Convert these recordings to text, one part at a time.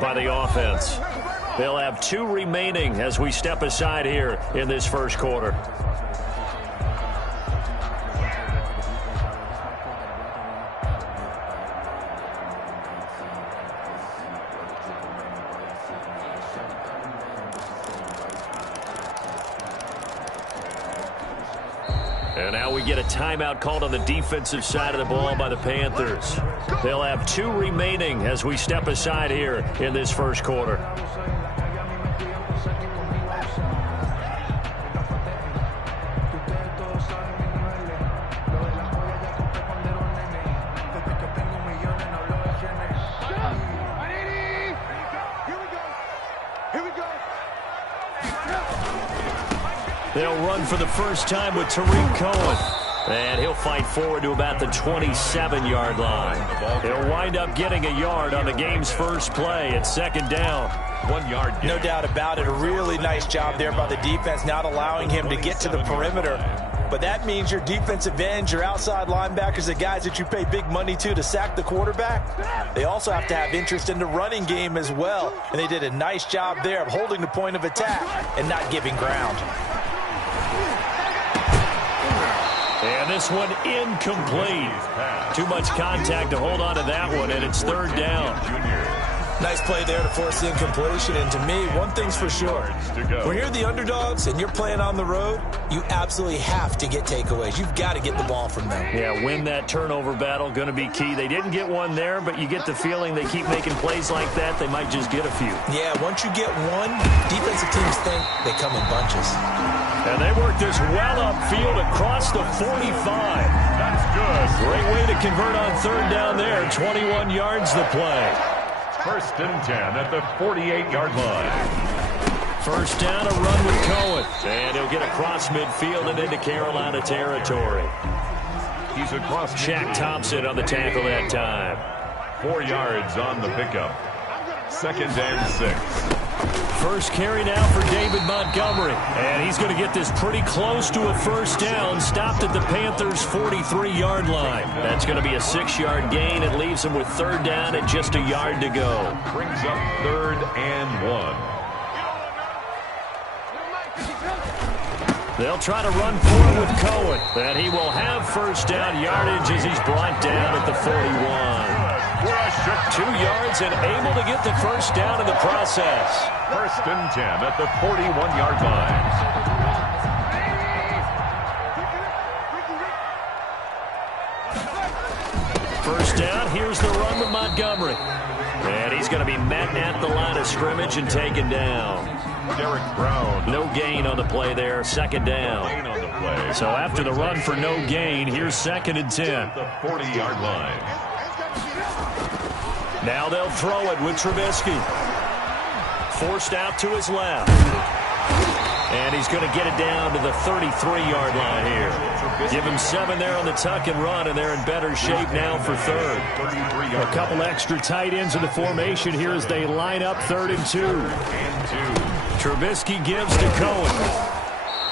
by the offense. They'll have 2 remaining as we step aside here in this first quarter. And now we get a timeout called on the defensive side of the ball by the Panthers. They'll have 2 remaining as we step aside here in this first quarter. They'll run for the first time with Tariq Cohen. And he'll fight forward to about the 27-yard line. He'll wind up getting a yard on the game's first play at second down. 1 yard gain. No doubt about it. A really nice job there by the defense, not allowing him to get to the perimeter. But that means your defensive ends, your outside linebackers, the guys that you pay big money to sack the quarterback, they also have to have interest in the running game as well. And they did a nice job there of holding the point of attack and not giving ground. And this one incomplete. Too much contact to hold on to that one, and it's third down. Nice play there to force the incompletion. And to me, one thing's for sure. When you're the underdogs and you're playing on the road, you absolutely have to get takeaways. You've got to get the ball from them. Yeah, win that turnover battle, going to be key. They didn't get one there, but you get the feeling they keep making plays like that, they might just get a few. Yeah, once you get one, defensive teams think they come in bunches. And they work this well upfield across the 45. That's good. Great way to convert on third down there. 21 yards the play. First and 10 at the 48-yard line. First down, a run with Cohen. And he'll get across midfield and into Carolina territory. He's across. Shaq Thompson on the tackle that time. 4 yards on the pickup. Second and 6. First carry now for David Montgomery. And he's going to get this pretty close to a first down. Stopped at the Panthers' 43-yard line. That's going to be a 6-yard gain. It leaves him with third down and just a yard to go. Brings up third and 1. They'll try to run forward with Cohen. And he will have first down yardage as he's brought down at the 41. 2 yards and able to get the first down in the process. First and 10 at the 41-yard line. First down, here's the run with Montgomery. And he's going to be met at the line of scrimmage and taken down. Derek Brown. No gain on the play there, second down. Gain on the play. So after the run for no gain, here's second and 10. The 40-yard line. Now they'll throw it with Trubisky. Forced out to his left. And he's going to get it down to the 33-yard line here. Give him 7 there on the tuck and run, and they're in better shape now for third. A couple extra tight ends in the formation here as they line up 3rd and 2. Trubisky gives to Cohen.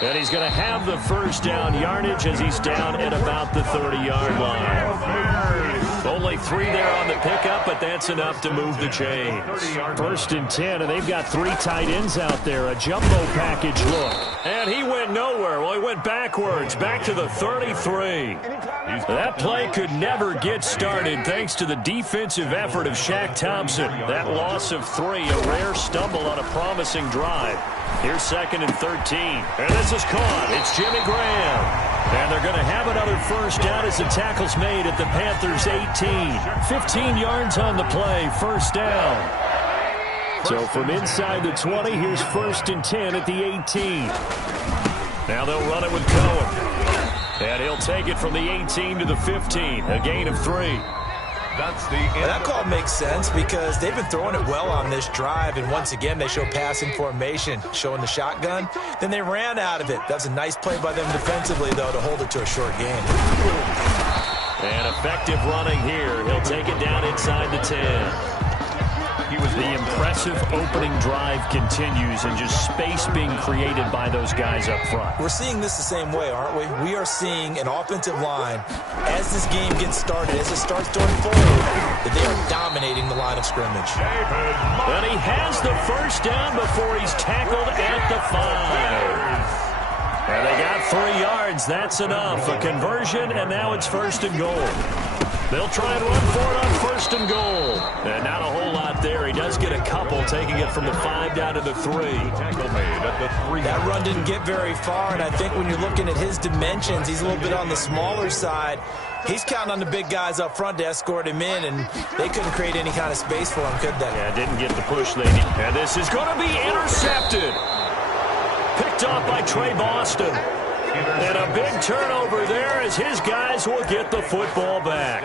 And he's going to have the first down yardage as he's down at about the 30-yard line. Only 3 there on the pickup, but that's enough to move the chains. First and 10, and they've got 3 tight ends out there. A jumbo package look. And he went nowhere. Well, he went backwards, back to the 33. That play could never get started thanks to the defensive effort of Shaq Thompson. That loss of 3, a rare stumble on a promising drive. Here's second and 13. And this is caught. It's Jimmy Graham. And they're going to have another first down as the tackle's made at the Panthers' 18. 15 yards on the play, first down. So from inside the 20, here's first and 10 at the 18. Now they'll run it with Cohen. And he'll take it from the 18 to the 15, a gain of 3. That's the end. That call makes sense because they've been throwing it well on this drive, and once again they show passing formation, showing the shotgun. Then they ran out of it. That's a nice play by them defensively, though, to hold it to a short gain. And effective running here. He'll take it down inside the 10. The impressive opening drive continues and just space being created by those guys up front. We're seeing this the same way, aren't we? We are seeing an offensive line, as this game gets started, as it starts to unfold, that they are dominating the line of scrimmage. And he has the first down before he's tackled at the 5. And they got 3 yards. That's enough. A conversion, and now it's 1st and goal. They'll try and run for it on 1st and goal. And not a whole lot there. He does get a couple, taking it from the 5 down to the 3. That run didn't get very far, and I think when you're looking at his dimensions, he's a little bit on the smaller side. He's counting on the big guys up front to escort him in, and they couldn't create any kind of space for him, could they? Yeah, didn't get the push they need. And this is going to be intercepted. Picked off by Trey Boston. And a big turnover there as his guys will get the football back.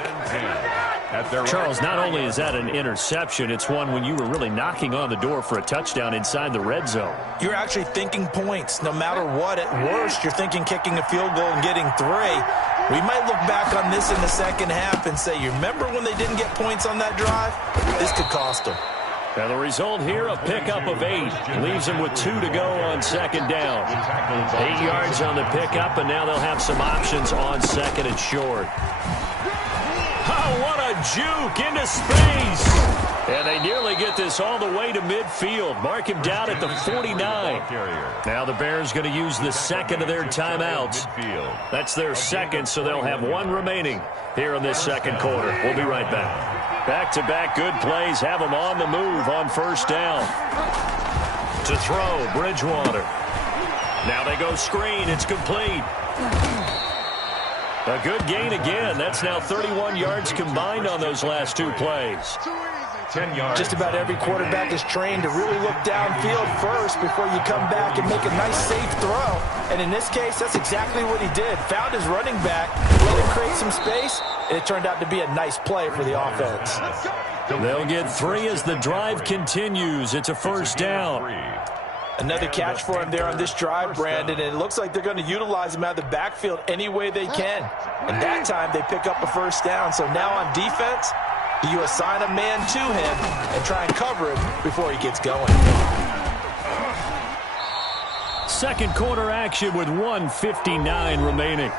Charles, not only is that an interception, it's one when you were really knocking on the door for a touchdown inside the red zone. You're actually thinking points. No matter what, at worst, you're thinking kicking a field goal and getting 3. We might look back on this in the second half and say, you remember when they didn't get points on that drive? This could cost them. Now the result here, a pickup of 8. Leaves them with 2 to go on 2nd down. 8 yards on the pickup, and now they'll have some options on 2nd and short. Oh, what a juke into space. And they nearly get this all the way to midfield. Mark him down at the 49. Now the Bears going to use the 2nd of their timeouts. That's their 2nd, so they'll have 1 remaining here in this 2nd quarter. We'll be right back. Back-to-back good plays have them on the move on 1st down. To throw, Bridgewater. Now they go screen. It's complete. A good gain again. That's now 31 yards combined on those last 2 plays. 10 yards. Just about every quarterback is trained to really look downfield first before you come back and make a nice, safe throw. And in this case, that's exactly what he did. Found his running back, let him create some space, and it turned out to be a nice play for the offense. They'll get 3 as the drive continues. It's a 1st down. Another catch for him there on this drive, Brandon, and it looks like they're going to utilize him out of the backfield any way they can. And that time they pick up a 1st down. So now on defense, you assign a man to him and try and cover him before he gets going. 2nd quarter action with 1:59 remaining.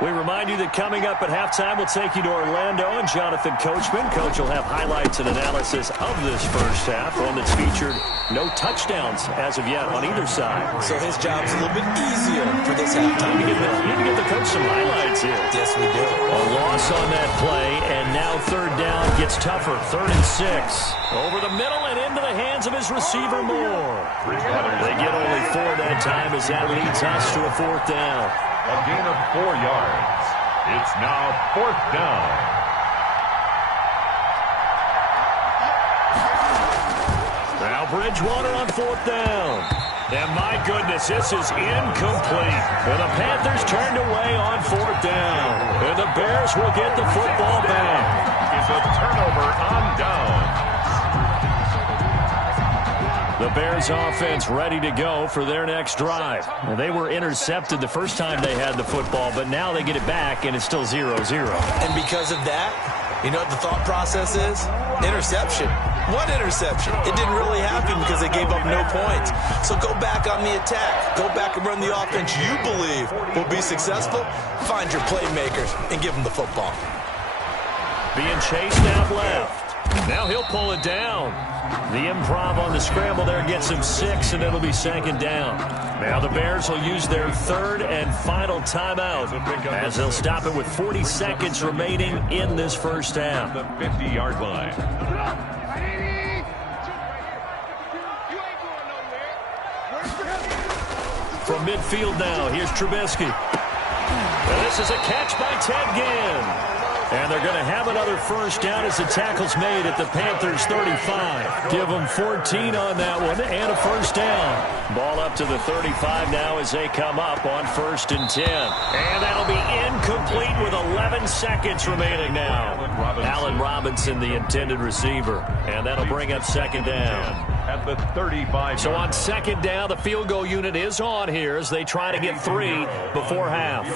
We remind you that coming up at halftime, we'll take you to Orlando and Jonathan Coachman. Coach will have highlights and analysis of this first half, one that's featured no touchdowns as of yet on either side. So his job's a little bit easier for this halftime. You need to get the coach some highlights here. Yes, we do. A loss on that play, and now 3rd down gets tougher. 3rd and 6. Over the middle and into the hands of his receiver Moore. They get only 4 that time as that leads us to a 4th down. A gain of 4 yards. It's now 4th down. Now Bridgewater on 4th down. And my goodness, this is incomplete. And the Panthers turned away on 4th down. And the Bears will get the football back. It's a turnover on down. The Bears offense ready to go for their next drive. Well, they were intercepted the first time they had the football, but now they get it back, and it's still 0-0. And because of that, you know what the thought process is? Interception. What interception? It didn't really happen because they gave up no points. So go back on the attack. Go back and run the offense you believe will be successful. Find your playmakers and give them the football. Being chased out left. Now he'll pull it down. The improv on the scramble there gets him 6, and it'll be 2nd down. Now the Bears will use their 3rd and final timeout as they'll stop it with 40 seconds remaining in this first half. The 50-yard line. From midfield now, here's Trubisky. And this is a catch by Ted Ginn. And they're going to have another 1st down as the tackle's made at the Panthers' 35. Give them 14 on that one and a 1st down. Ball up to the 35 now as they come up on 1st and 10. And that'll be incomplete with 11 seconds remaining now. Allen Robinson, the intended receiver. And that'll bring up 2nd down. at the 35. So on second down, the field goal unit is on here as they try to get 3 before half.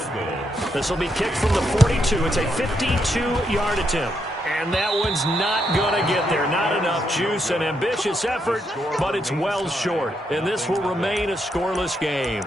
This will be kicked from the 42. It's a 52-yard attempt. And that one's not going to get there. Not enough juice. An ambitious effort, but it's well short. And this will remain a scoreless game.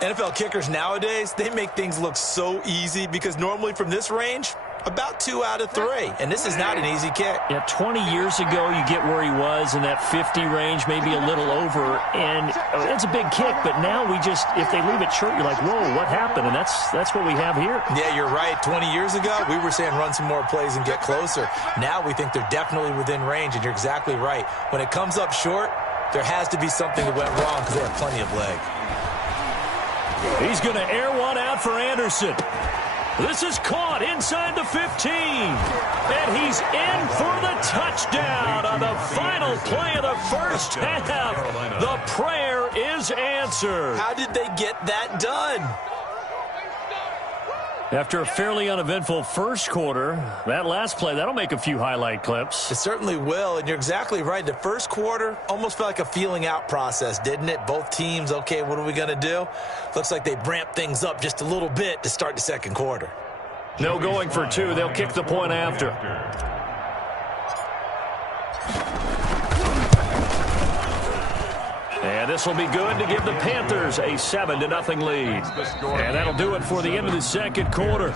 NFL kickers nowadays, they make things look so easy because normally from this range, about 2 out of 3. And this is not an easy kick. Yeah, 20 years ago, you get where he was in that 50 range, maybe a little over. And it's a big kick, but now we just, if they leave it short, you're like, whoa, what happened? And that's what we have here. Yeah, you're right. 20 years ago, we were saying run some more plays and get closer. Now we think they're definitely within range, and you're exactly right. When it comes up short, there has to be something that went wrong because they have plenty of leg. He's going to air one out for Anderson. This is caught inside the 15. And he's in for the touchdown on the final play of the first half. The prayer is answered. How did they get that done? After a fairly uneventful first quarter, that last play, that'll make a few highlight clips. It certainly will, and you're exactly right. The first quarter almost felt like a feeling out process, didn't it? Both teams, okay, what are we going to do? Looks like they ramped things up just a little bit to start the second quarter. No going for 2. They'll kick the point after. And this will be good to give the Panthers a 7-0 lead. And that'll do it for the end of the second quarter.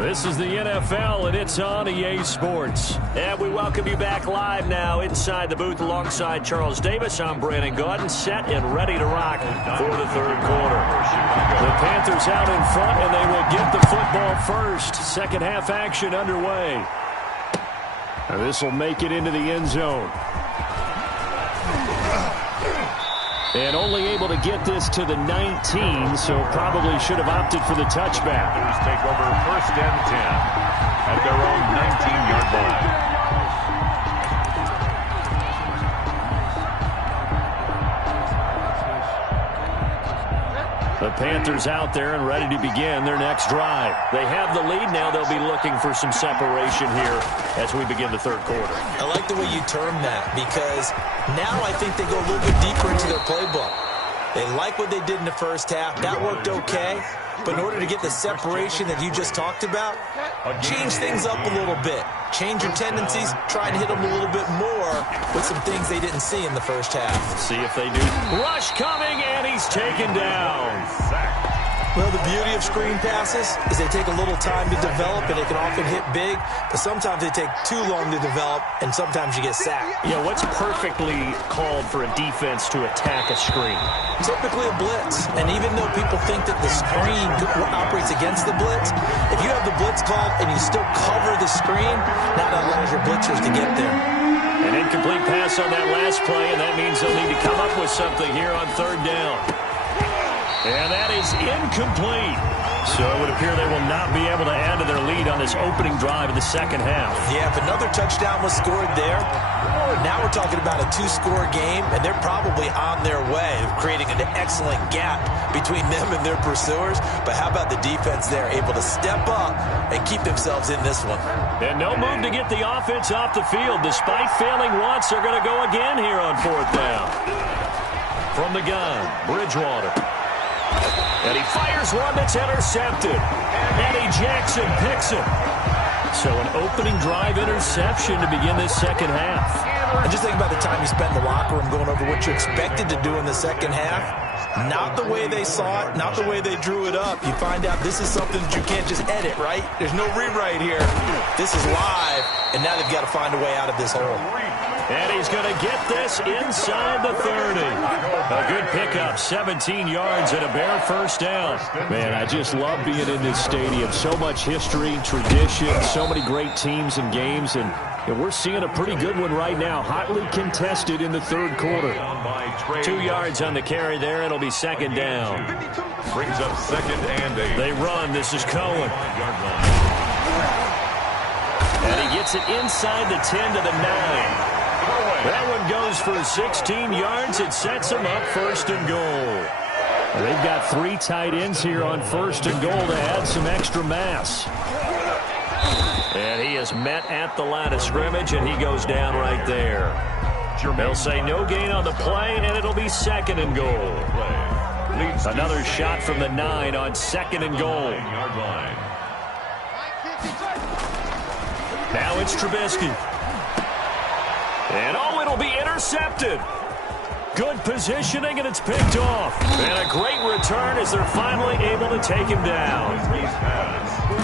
This is the NFL, and it's on EA Sports. And we welcome you back live now inside the booth alongside Charles Davis. I'm Brandon Gaudin, set and ready to rock for the third quarter. The Panthers out in front, and they will get the football first. Second half action underway. And this will make it into the end zone. And only able to get this to the 19, so probably should have opted for the touchback. Panthers take over first and 10 at their own 19-yard line. The Panthers out there and ready to begin their next drive. They have the lead now. They'll be looking for some separation here as we begin the third quarter. I like the way you term that because now I think they go a little bit deeper into their playbook. They like what they did in the first half. That worked okay. But in order to get the separation that you just talked about, change things up a little bit. Change your tendencies. Try and hit them a little bit more with some things they didn't see in the first half. See if they do. Rush coming, and he's taken down. Well, the beauty of screen passes is they take a little time to develop, and they can often hit big, but sometimes they take too long to develop, and sometimes you get sacked. Yeah, what's perfectly called for a defense to attack a screen? Typically a blitz, and even though people think that the screen operates against the blitz, if you have the blitz called and you still cover the screen, now that allows your blitzers to get there. An incomplete pass on that last play, and that means they'll need to come up with something here on third down. And that is incomplete. So it would appear they will not be able to add to their lead on this opening drive of the second half. Yeah, if another touchdown was scored there, now we're talking about a 2-score game, and they're probably on their way of creating an excellent gap between them and their pursuers. But how about the defense there, able to step up and keep themselves in this one? And no move to get the offense off the field. Despite failing once, they're going to go again here on fourth down. From the gun, Bridgewater. And he fires one that's intercepted. Eddie Jackson picks it. So an opening drive interception to begin this second half. And just think about the time you spent in the locker room going over what you expected to do in the second half. Not the way they saw it, not the way they drew it up. You find out this is something that you can't just edit, right? There's no rewrite here. This is live, and now they've got to find a way out of this hole. And he's going to get this inside the 30. A good pickup, 17 yards and a bare first down. Man, I just love being in this stadium. So much history, tradition, so many great teams and games, and we're seeing a pretty good one right now. Hotly contested in the third quarter. 2 yards on the carry there. It'll be second down. Brings up second and 8. They run. This is Cohen. And he gets it inside the 10 to the 9. That one goes for 16 yards. It sets him up first and goal. They've got 3 tight ends here on first and goal to add some extra mass. And he is met at the line of scrimmage, and he goes down right there. They'll say no gain on the play, and it'll be second and goal. Another shot from the 9 on second and goal. Now it's Trubisky. And oh, it'll be intercepted. Good positioning, and it's picked off. And a great return as they're finally able to take him down.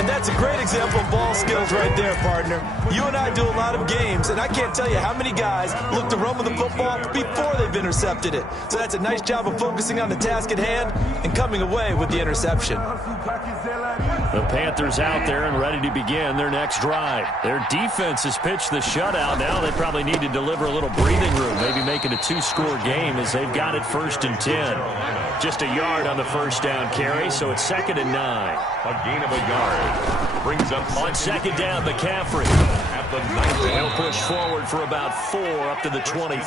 And that's a great example of ball skills right there, partner. You and I do a lot of games, and I can't tell you how many guys look to run with the football before they've intercepted it. So that's a nice job of focusing on the task at hand and coming away with the interception. The Panthers out there and ready to begin their next drive. Their defense has pitched the shutout. Now they probably need to deliver a little breathing room, maybe make it a 2-score game as they've got it 1st and 10. Just a yard on the first down carry, so it's 2nd and 9. A gain of a yard. Brings up on 2nd down, McCaffrey. At the 9. He'll push forward for about 4 up to the 23.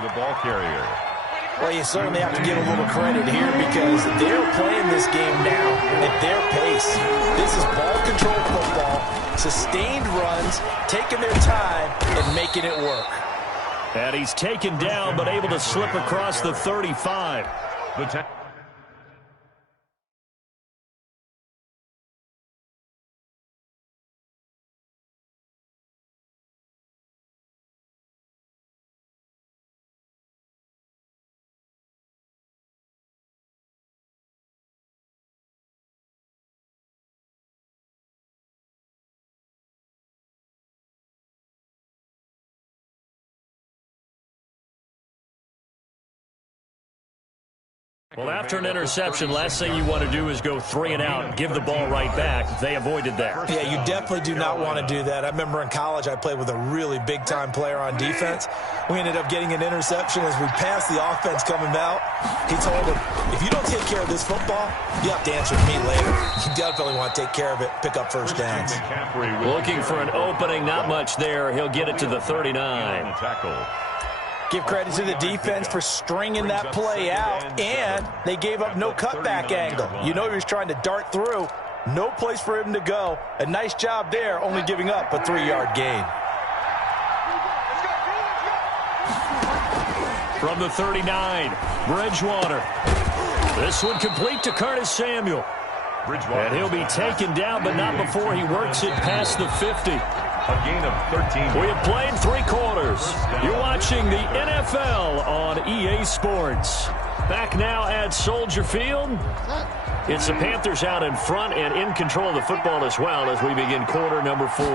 The ball carrier. Well, you certainly have to give a little credit here because they're playing this game now at their pace. This is ball control football, sustained runs, taking their time and making it work. And he's taken down but able to slip across the 35. Well, after an interception, last thing you want to do is go 3 and out, give the ball right back. They avoided that. Yeah, you definitely do not want to do that. I remember in college I played with a really big-time player on defense. We ended up getting an interception as we passed the offense coming out. He told him, if you don't take care of this football, you have to answer to me later. You definitely want to take care of it, pick up first downs. Looking for an opening, not much there. He'll get it to the 39. Give credit to the defense for stringing that play out, and they gave up no cutback angle. You know he was trying to dart through. No place for him to go. A nice job there, only giving up a 3-yard gain. From the 39, Bridgewater. This one complete to Curtis Samuel. And he'll be taken down, but not before he works it past the 50. A gain of 13. We have played 3 quarters. You're watching the NFL on EA Sports. Back now at Soldier Field. It's the Panthers out in front and in control of the football as well as we begin quarter number 4.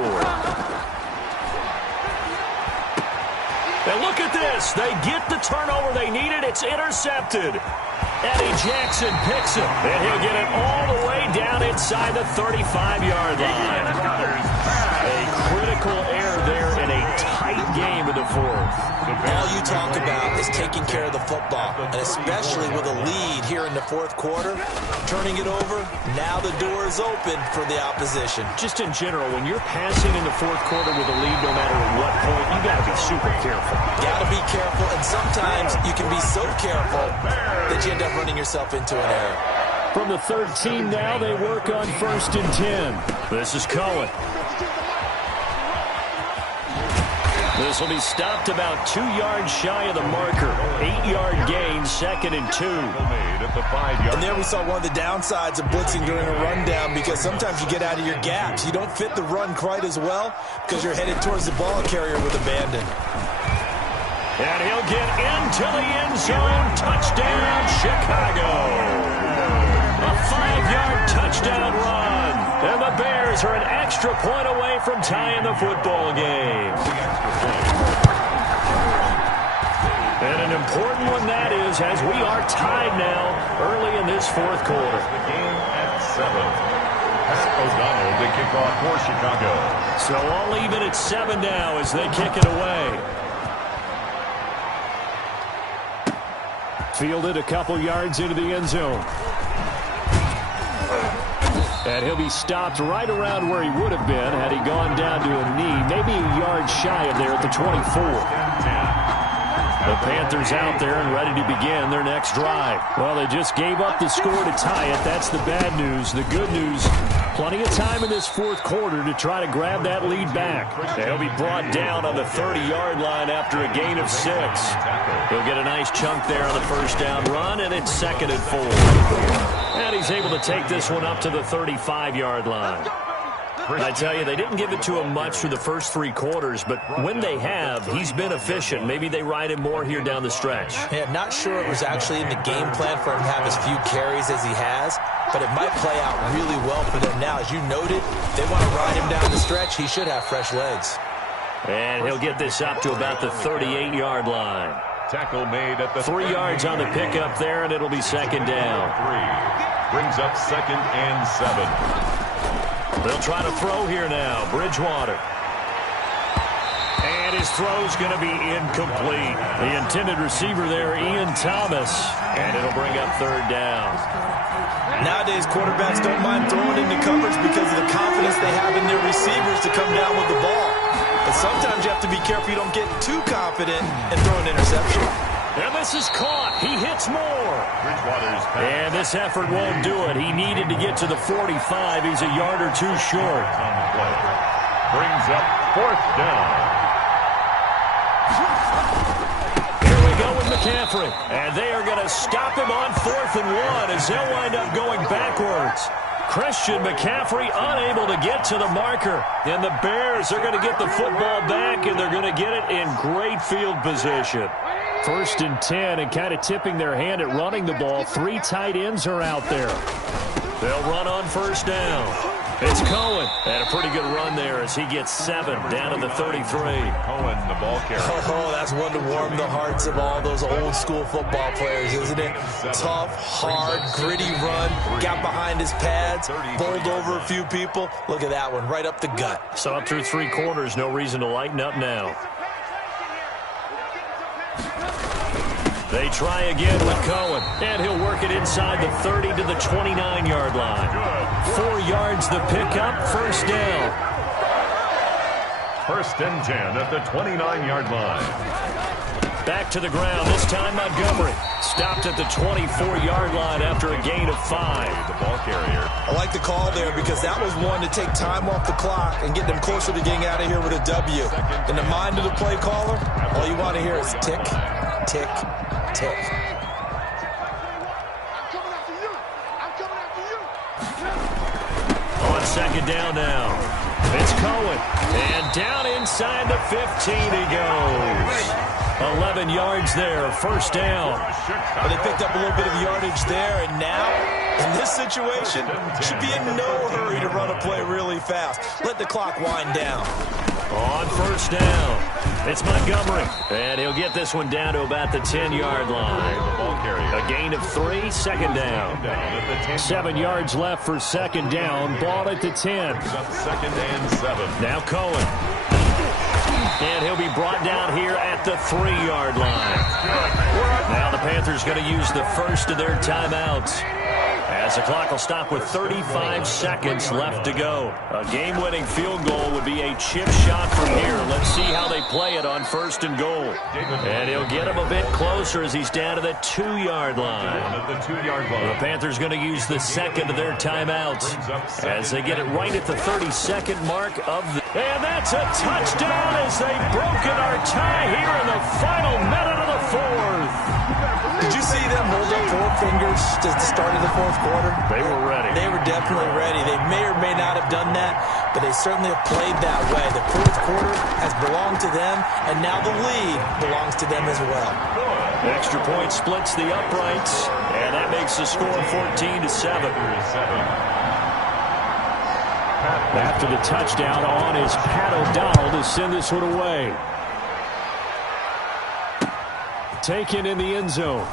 And look at this. They get the turnover they needed. It's intercepted. Eddie Jackson picks it. And he'll get it all the way down inside the 35-yard line. A critical error there in a tight game in the 4th. All you talk about is taking care of the football, and especially with a lead here in the 4th quarter, turning it over, now the door is open for the opposition. Just in general, when you're passing in the 4th quarter with a lead, no matter at what point, you got to be super careful. Got to be careful, and sometimes you can be so careful that you end up running yourself into an error. From the 13 now, they work on 1st and 10. This is Cohen. This will be stopped about 2 yards shy of the marker. 8-yard gain, 2nd and 2. And there we saw one of the downsides of blitzing during a rundown because sometimes you get out of your gaps. You don't fit the run quite as well because you're headed towards the ball carrier with abandon. And he'll get into the end zone. Touchdown, Chicago. A 5-yard touchdown run. And the Bears are an extra point away from tying the football game. And an important one that is, as we are tied now early in this 4th quarter. The game at 7. Pat O'Donnell to kick off for Chicago. So all even at 7 now as they kick it away. Fielded a couple yards into the end zone. And he'll be stopped right around where he would have been had he gone down to a knee, maybe a yard shy of there at the 24. The Panthers out there and ready to begin their next drive. Well, they just gave up the score to tie it. That's the bad news. The good news, Plenty of time in this fourth quarter to try to grab that lead back. He'll be brought down on the 30-yard line after a gain of 6. He'll get a nice chunk there on the first down run, and it's 2nd and 4. And he's able to take this one up to the 35-yard line. I tell you, they didn't give it to him much for the first 3 quarters, but when they have, he's been efficient. Maybe they ride him more here down the stretch. Yeah, not sure it was actually in the game plan for him to have as few carries as he has, but it might play out really well for them now. As you noted, they want to ride him down the stretch. He should have fresh legs. And he'll get this up to about the 38-yard line. Tackle made at the 3 yards on the pickup there, and it'll be 2nd down. 3. Brings up 2nd and 7. They'll try to throw here now. Bridgewater. And his throw's going to be incomplete. The intended receiver there, Ian Thomas. And it'll bring up 3rd down. Nowadays, quarterbacks don't mind throwing into coverage because of the confidence they have in their receivers to come down with the ball. But sometimes you have to be careful you don't get too confident and throw an interception. And this is caught. He hits more. And this effort won't do it. He needed to get to the 45. He's a yard or 2 short. Brings up 4th down. Here we go with McCaffrey. And they are going to stop him on 4th and 1 as they'll wind up going backwards. Christian McCaffrey unable to get to the marker. And the Bears are going to get the football back, and they're going to get it in great field position. 1st and 10, and kind of tipping their hand at running the ball. 3 tight ends are out there. They'll run on 1st down. It's Cohen. And a pretty good run there as he gets 7 down to the 33. Cohen, the ball carrier. Oh, that's one to warm the hearts of all those old-school football players, isn't it? Tough, hard, gritty run. Got behind his pads, bowled over a few people. Look at that one, right up the gut. So up through 3 quarters, no reason to lighten up now. They try again with Cohen, and he'll work it inside the 30 to the 29-yard line. 4 yards the pickup, 1st down. 1st and 10 at the 29-yard line. Back to the ground, this time Montgomery. Stopped at the 24-yard line after a gain of 5. The ball carrier. I like the call there because that was one to take time off the clock and get them closer to getting out of here with a W. In the mind of the play caller, all you want to hear is tick, tick, tick. On 2nd down now. It's Cohen. And down inside the 15 he goes. 11 yards there, 1st down. But they picked up a little bit of yardage there, and now, in this situation, should be in no hurry to run a play really fast. Let the clock wind down. On 1st down, it's Montgomery. And he'll get this one down to about the 10-yard line. A gain of 3, 2nd down. 7 yards left for 2nd down. Ball at the 10. 2nd and 7. Now Cohen. And he'll be brought down here at the 3-yard line. Now the Panthers going to use the first of their timeouts, as the clock will stop with 35 seconds left to go. A game-winning field goal would be a chip shot from here. Let's see how they play it on 1st and goal. And he'll get him a bit closer as he's down to the 2-yard line. The Panthers going to use the 2nd of their timeouts as they get it right at the 32nd mark of the... And that's a touchdown as they've broken our tie here in the final minute of the 4th. Did you see them hold up 4 fingers at the start of the 4th quarter? They were ready. They were definitely ready. They may or may not have done that, but they certainly have played that way. The 4th quarter has belonged to them, and now the lead belongs to them as well. Extra point splits the uprights, and that makes the score 14-7. After the touchdown on is Pat O'Donnell to send this one away. Taken in the end zone.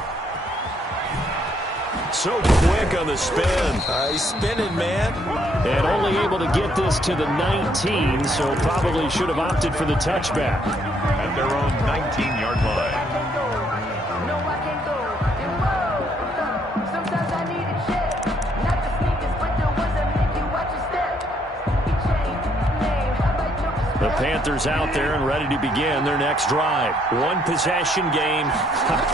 So quick on the spin. He's spinning, man. And only able to get this to the 19, so probably should have opted for the touchback. At their own 19-yard line. The Panthers out there and ready to begin their next drive. One possession game.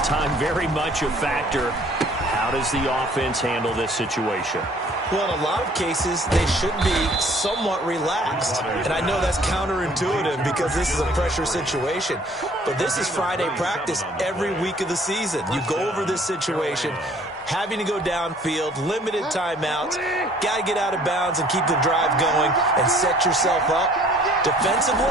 Time very much a factor. How does the offense handle this situation? Well, in a lot of cases, they should be somewhat relaxed. And I know that's counterintuitive because this is a pressure situation. But this is Friday practice every week of the season. You go over this situation, having to go downfield, limited timeouts, got to get out of bounds and keep the drive going and set yourself up. Defensively,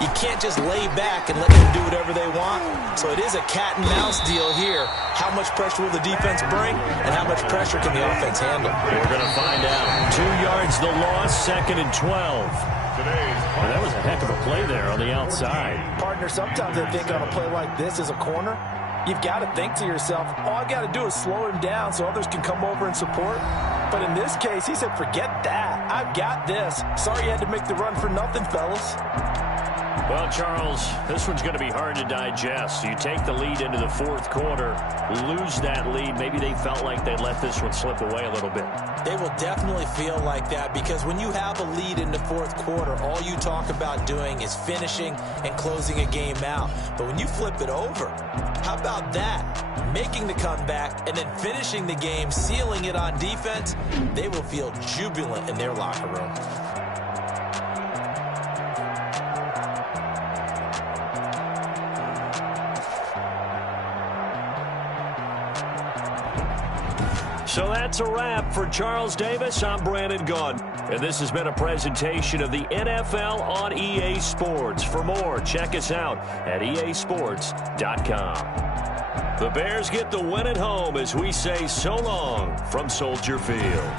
you can't just lay back and let them do whatever they want. So it is a cat and mouse deal here. How much pressure will the defense bring and how much pressure can the offense handle? We're going to find out. 2 yards the loss, 2nd and 12. Well, that was a heck of a play there on the outside. Partner, sometimes I think on a play like this as a corner, you've got to think to yourself, all I got to do is slow him down so others can come over and support. But in this case, he said, forget that. I've got this. Sorry you had to make the run for nothing, fellas. Well, Charles, this one's going to be hard to digest. You take the lead into the fourth quarter, lose that lead. Maybe they felt like they let this one slip away a little bit. They will definitely feel like that because when you have a lead in the fourth quarter, all you talk about doing is finishing and closing a game out. But when you flip it over, how about that? Making the comeback and then finishing the game, sealing it on defense, they will feel jubilant in their locker room. So that's a wrap for Charles Davis. I'm Brandon Gaudin. And this has been a presentation of the NFL on EA Sports. For more, check us out at easports.com. The Bears get the win at home as we say so long from Soldier Field.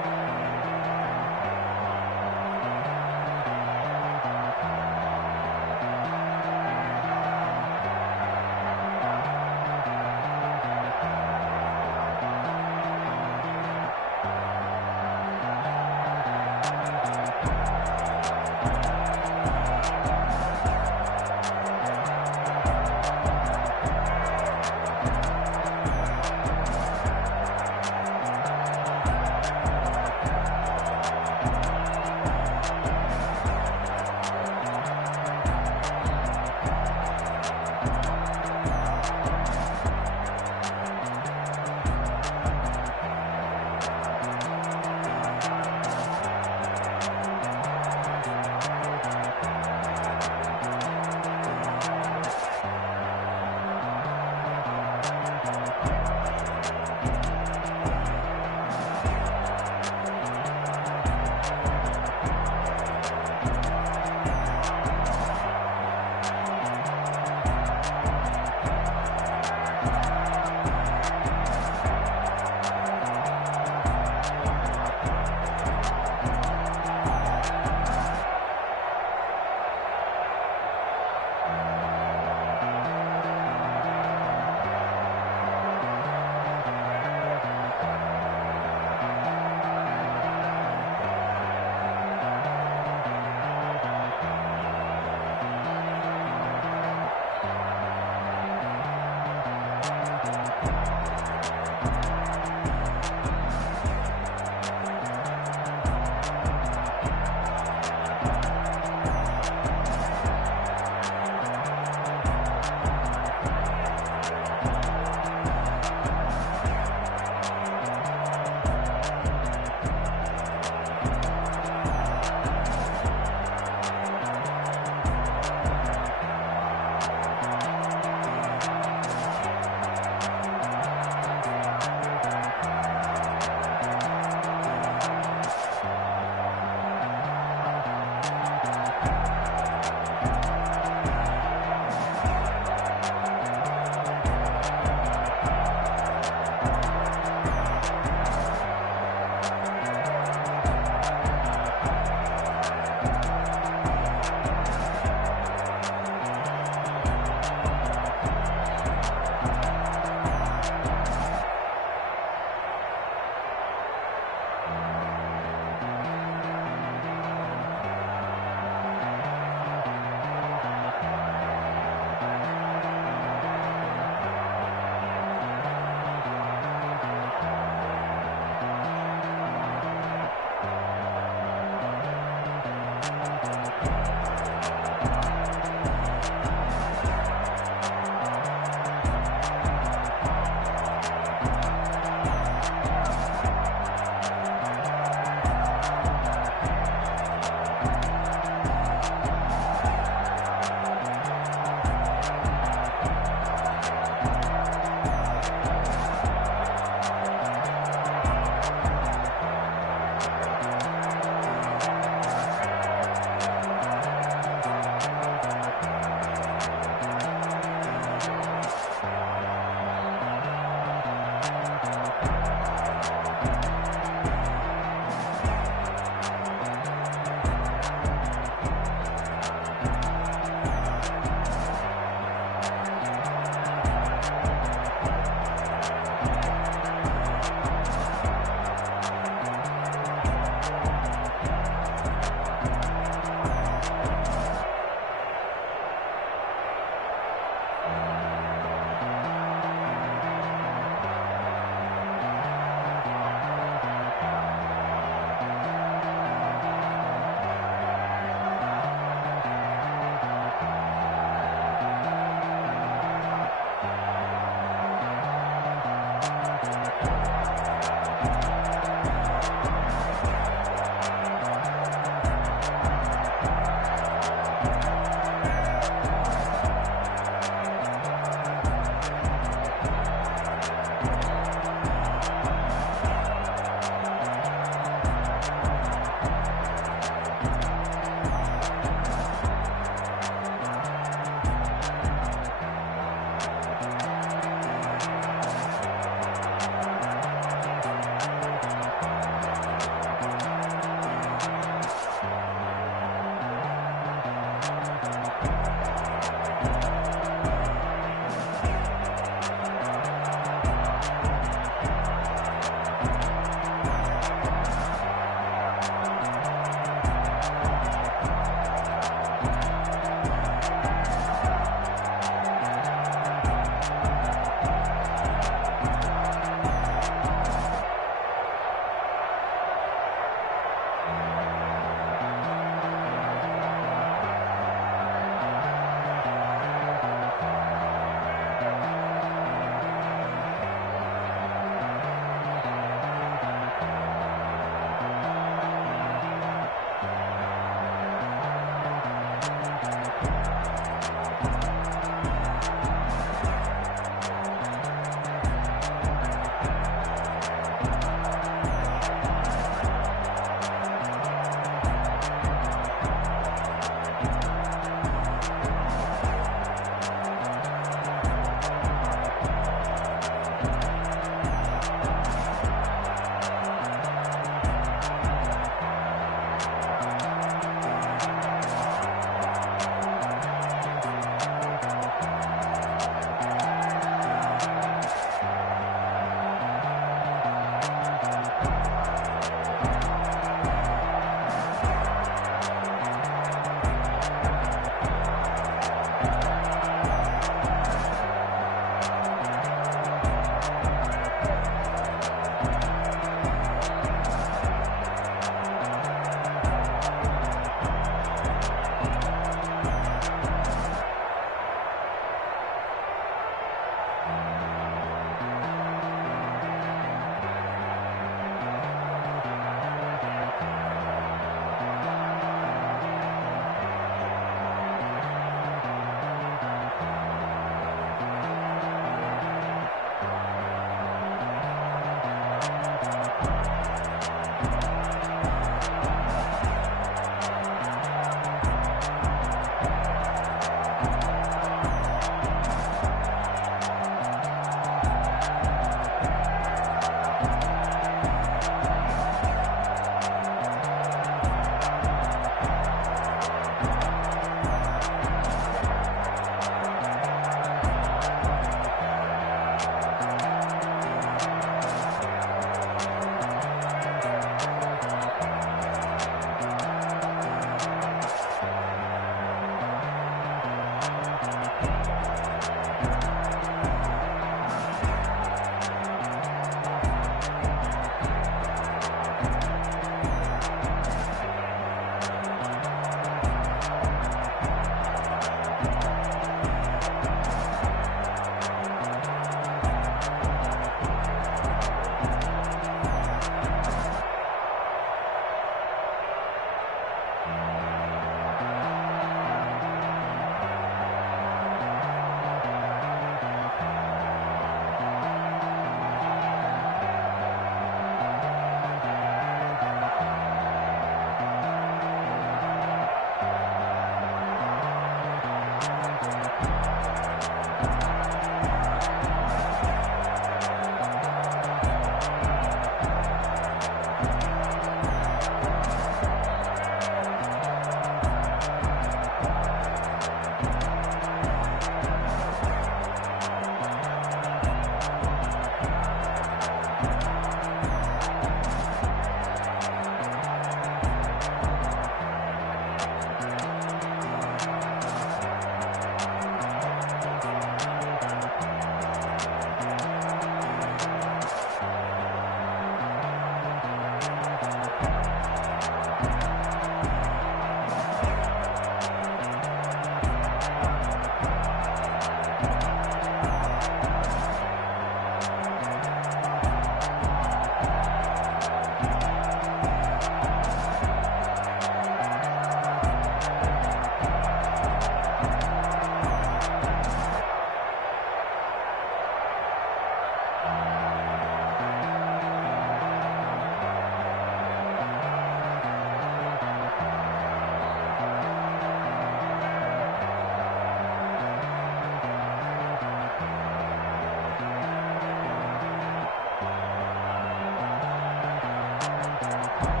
it.